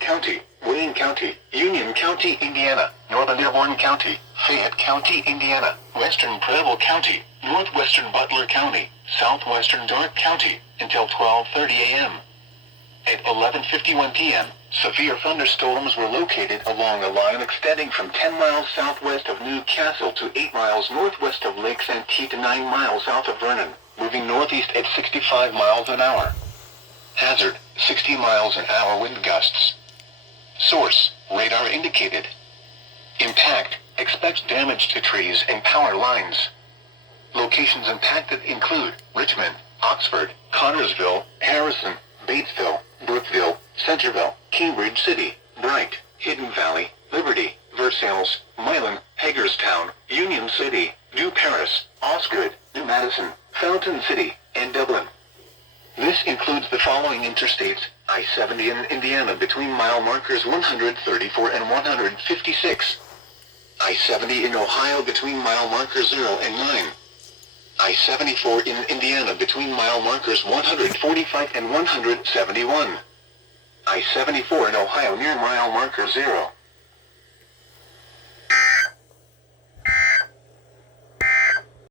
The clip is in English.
County, Wayne County, Union County, Indiana, Northern Dearborn County, Fayette County, Indiana, Western Preble County, Northwestern Butler County, Southwestern Darke County, until 12:30 a.m. At 11:51 p.m., severe thunderstorms were located along a line extending from 10 miles southwest of New Castle to 8 miles northwest of Lake Santee to 9 miles south of Vernon, moving northeast at 65 miles an hour. Hazard, 60 miles an hour wind gusts. Source, radar indicated. Impact, expects damage to trees and power lines. Locations impacted include Richmond, Oxford, Connorsville, Harrison, Batesville, Brookville, Centerville, Cambridge City, Bright, Hidden Valley, Liberty, Versailles, Milan, Hagerstown, Union City, New Paris, Osgood, New Madison, Fountain City, and Dublin. This includes the following interstates: I-70 in Indiana between mile markers 134 and 156. I-70 in Ohio between mile markers 0 and 9. I-74 in Indiana between mile markers 145 and 171. I-74 in Ohio near mile marker 0.